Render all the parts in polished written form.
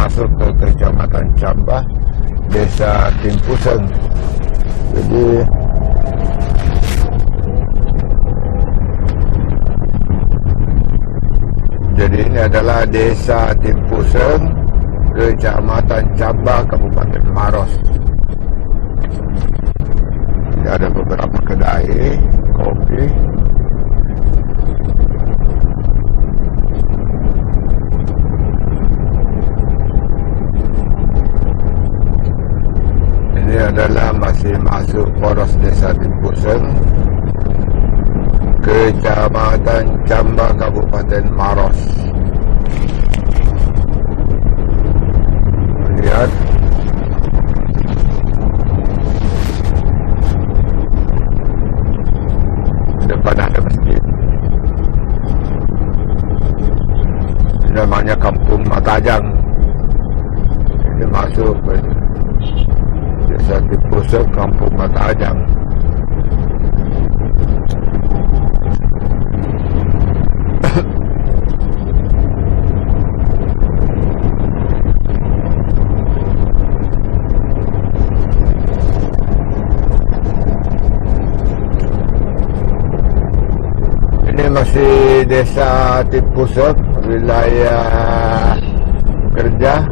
masuk ke Kecamatan Camba, Desa Timpuseng. Jadi ini adalah Desa Timpuseng, Kecamatan Camba, Kabupaten Maros. Ini ada beberapa kedai kopi. Ini adalah masih masuk poros Desa Timpuseng, Kecamatan Camba, Kabupaten Maros. Lihat. Depan ada masjid. Ini namanya Kampung Matajang. Ini masuk ke Desa Timpuseng, Kampung Matajang. Ini masih Desa Timpuseng, wilayah kerja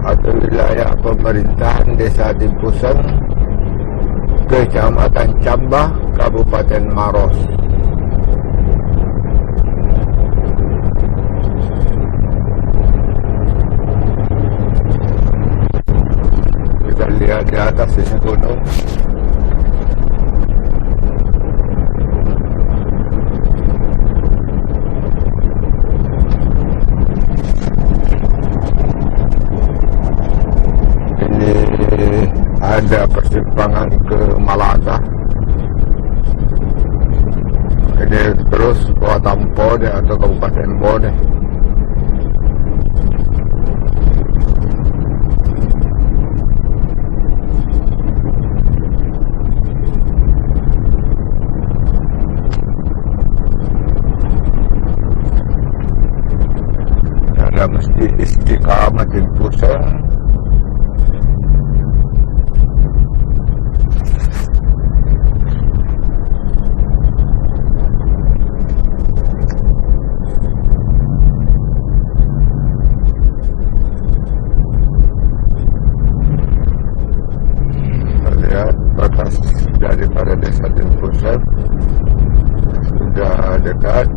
atau wilayah pemerintahan Desa Timpuseng, Kecamatan Camba, Kabupaten Maros. Kita lihat di atas ini gunung. Ada persimpangan ke Malaka. Ini terus Kota Bone atau Kabupaten Bone. Ada Masjid Istiqamah Timpuseng. Lihat batas daripada Desa Timpuseng sudah dekat.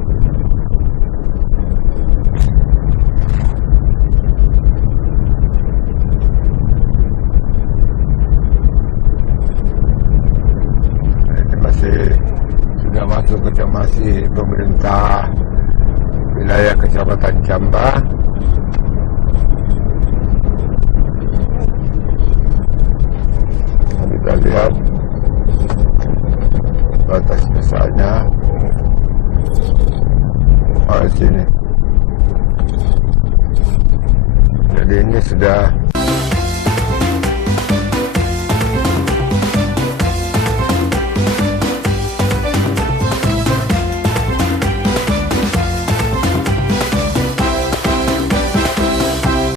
Ini masih sudah masuk ke masih pemerintah wilayah Kecamatan Camba. Kita lihat batas desanya. Di sini. Jadi ini sudah